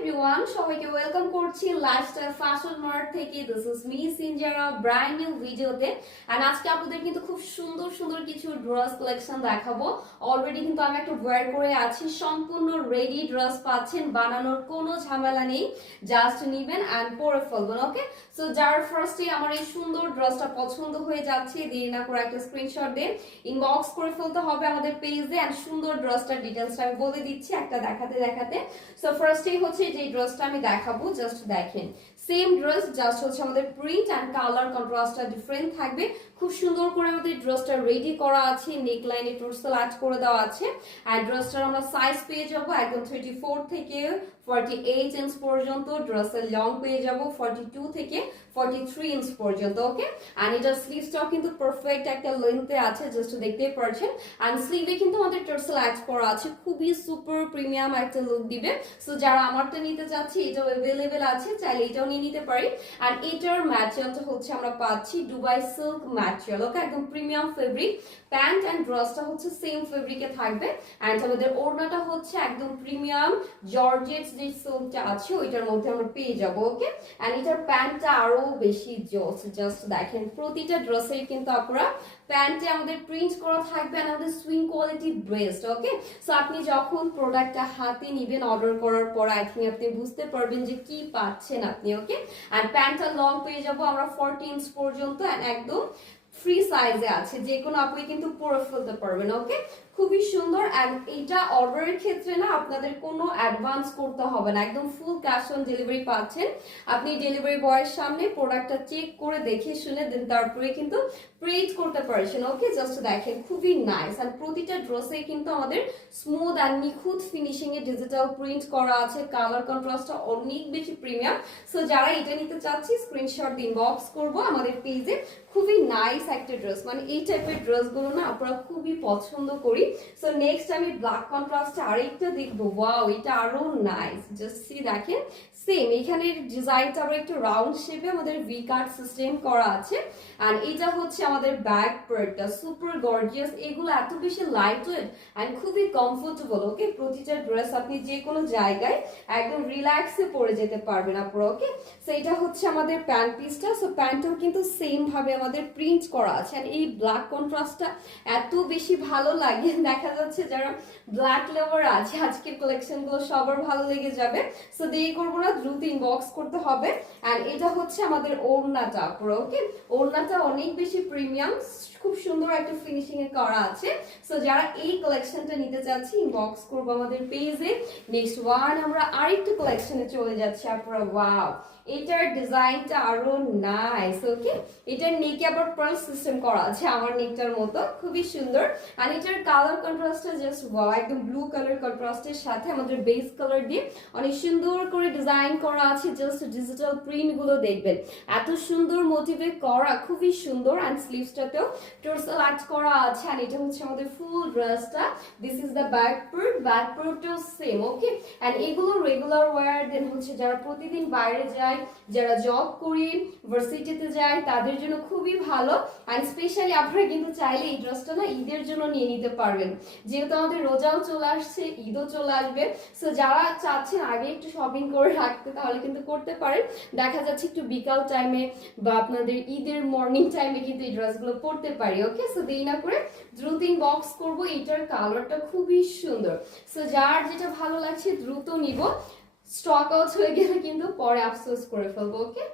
Everyone, সবাইকে welcome করছি lifestyle fashion mart থেকে। This is me Sinjara, brand new ভিডিওতে। এন্ড আজকে আপনাদের কিন্তু খুব সুন্দর সুন্দর কিছু ড্রেস কালেকশন দেখাবো। অলরেডি কিন্তু আমি একটা ওয়্যার করে আছি, সম্পূর্ণ রেডি ড্রেস পাচ্ছেন, বানানোর কোনো ঝামেলা নেই, জাস্ট নিবেন এন্ড পরে ফেলবেন। ওকে, সো যার ফার্স্টে আমার এই সুন্দর ড্রেসটা পছন্দ হয়ে যাচ্ছে, দেরি না করে একটা স্ক্রিনশট দিয়ে ইনবক্স করে ফেলতে হবে আমাদের পেজে। এন্ড সুন্দর ড্রেসটার ডিটেলসটা আমি বলে দিচ্ছি একটা দেখাতে দেখাতে। সো ফার্স্টেই হচ্ছে যে ড্রেসটা আমি দেখাবো, জাস্ট দেখেন সেম ড্রেস, জাস্ট হচ্ছে আমাদের প্রিন্ট এন্ড কালার কন্ট্রাস্টটা ডিফারেন্ট থাকবে। খুব সুন্দর করে আমাদের ড্রেসটা রেডি করা আছে, নেক লাইনে টোর্সাল অ্যাড করে দেওয়া আছে। এন্ড ড্রেসটার আমরা সাইজ পেয়ে যাবো একদম 34 থেকে 48 ইঞ্চ পর্যন্ত। ড্রেসের লং পেয়ে যাবো 42 থেকে 43 ইঞ্চ পর্যন্ত। ওকে, এন্ড এটার স্লিভসটাও কিন্তু পারফেক্ট একটা লেন্থে আছে, জাস্ট দেখতেই পারছেন। এন্ড স্লিভে কিন্তু আমাদের টোর্সাল অ্যাড করা আছে, খুবই সুপার প্রিমিয়াম একটা লুক দিবে। সো যারা আমারটা নিতে চাচ্ছি, এটাও অ্যাভেলেবেল আছে, চাইলে এটাও নিয়ে নিতে পারি। আর এটার ম্যাটেরিয়ালটা হচ্ছে আমরা পাচ্ছি দুবাই সিল্ক ম্যাটেরিয়াল। ওকে, একদম প্রিমিয়াম ফেব্রিক। প্যান্ট এন্ড ড্রেসটা হচ্ছে সেম ফেব্রিকে থাকবে। এন্ড আমাদের ওড়নাটা হচ্ছে একদম প্রিমিয়াম জর্জেট যে সিল্কটা আছে ওইটার মধ্যে আমরা পেয়ে যাব। ওকে, এন্ড এটার প্যান্টটা আরো বেশি জোস, জাস্ট দেখেন প্রতিটা ড্রেসের কিন্তু আপনারা প্যান্টে আমাদের প্রিন্ট করা থাকবে, আর আমাদের সুইং কোয়ালিটি বেস্ট। ওকে, সো আপনি যখন প্রোডাক্টটা হাতে নিবেন অর্ডার করার পর, আই থিঙ্ক আপনি বুঝতে পারবেন যে কি পাচ্ছেন আপনি। ওকে, আর প্যান্টটা লং পেয়ে যাবো আমরা 40 ইঞ্চ পর্যন্ত, একদম ফ্রি সাইজে আছে, যে কোনো আপনি কিন্তু পরে ফেলতে পারবেন। ওকে, খুবই সুন্দর। এন্ড এইটা অর্ডারের ক্ষেত্রে না আপনাদের কোনো অ্যাডভান্স করতে হবে না, একদম ফুল ক্যাশ অন ডেলিভারি পাচ্ছেন। আপনি ডেলিভারি বয়ের সামনে প্রোডাক্টটা চেক করে দেখে শুনে দেন তারপরে কিন্তু প্রিন্ট করতে পারছেন। ওকে, জাস্ট দেখেন খুবই নাইস। আর প্রতিটা ড্রেসে কিন্তু আমাদের স্মুথ আর নিখুঁত ফিনিশিং এ ডিজিটাল প্রিন্ট করা আছে, কালার কন্ট্রাস্টটা অনেক বেশি প্রিমিয়াম। সো যারা এটা নিতে চাচ্ছি স্ক্রিনশট দিয়ে ইনবক্স করবো আমাদের পেজে। খুবই নাইস একটা ড্রেস, মানে এই টাইপের ড্রেসগুলো না আমরা খুবই পছন্দ করি। সো নেক্সট আমি ব্ল্যাক কন্ট্রাস্টে আরেকটা দেখবো। ওয়াও, এটা আরো নাইস, জাস্ট সি দেখেন সেম এখানের ডিজাইনটা আবার একটু রাউন্ড শেপে আমাদের ভি কাট সিস্টেম করা আছে। আর এটা হচ্ছে আমাদের ব্যাক পার্টটা সুপার গর্জিয়াস। এগুলো এত বেশি লাইট ওয়েট এন্ড খুবই কমফোর্টেবল। ওকে, প্রতিটা ড্রেস আপনি যে কোনো জায়গায় একদম রিল্যাক্সে পরে যেতে পারবেন আপনারা। ওকে, সো এটা হচ্ছে আমাদের প্যান্ট পিসটা। সো প্যান্টটাও কিন্তু সেম ভাবে আমাদের প্রিন্ট করা আছে। আর এই ব্ল্যাক কন্ট্রাস্টটা এত বেশি ভালো লাগে, দেখা যাচ্ছে যারা ব্ল্যাক লাভার আছে আজকের কালেকশন গুলো সবার ভালো লেগে যাবে। সো দেরি করবো না, দ্রুত ইনবক্স করতে হবে। আর এটা হচ্ছে আমাদের ওড়নাটা পুরো। ওকে, ওড়নাটা অনেক বেশি প্রিমিয়াম, খুব সুন্দর একটা ফিনিশিং এ করা আছে। সো যারা এই কালেকশনটা নিতে চাচ্ছি ইনবক্স করবো আমাদের পেজে। নেক্সট ওয়ান আমরা আরেকটা কালেকশনে চলে যাচ্ছি আপনারা। ওয়াও, এটার ডিজাইনটা আরো নাইস। ওকে, এটার নেকে আবার পার্ল সিস্টেম করা আছে আমার নেকটার মতো, খুবই সুন্দর। আর এটার কালার কন্ট্রাস্টটা জাস্ট ওয়াও, একদম ব্লু কালার কন্ট্রাস্টের সাথে আমাদের বেস কালার দিয়ে অনেক সুন্দর করে ডিজাইন করা আছে। জাস্ট ডিজিটাল প্রিন্ট গুলো দেখবেন এত সুন্দর মোটিভে করা, খুবই সুন্দর। এন্ড স্লিভসটাতেও টোর্সাল অ্যাড করা আছে। আর এটা হচ্ছে আমাদের ফুল ড্রেসটা। This is the back part, back পার্টটাও সেম। ওকে, এন্ড এগুলো রেগুলার ওয়্যার, দেন হচ্ছে যারা প্রতিদিন বাইরে যায়, যারা জব করি, ভার্সিটিতে যায়, তাদের জন্য খুবই ভালো। আর স্পেশালি আপনারা কিন্তু চাইলে এই ড্রেসটা না ঈদের জন্য নিয়ে নিতে পারবেন, যেহেতু আমাদের রোজাও চলে আসছে, ঈদও চলে আসবে। সো যারা চাচ্ছেন আগে একটু শপিং করে রাখতে, তাহলে কিন্তু করতে পারেন। দেখা যাচ্ছে একটু বিকাল টাইমে বা আপনাদের ঈদের মর্নিং টাইমে কিন্তু এই ড্রেসগুলো পরতে পারি। ওকে, সো দেরি না করে দ্রুত ইনবক্স করবো। এটার কালারটা খুবই সুন্দর। সো যার যেটা ভালো লাগছে দ্রুত নিব, স্টক আউট হয়ে গেলে কিন্তু পরে আফসোস করে ফেলবো। ওকে।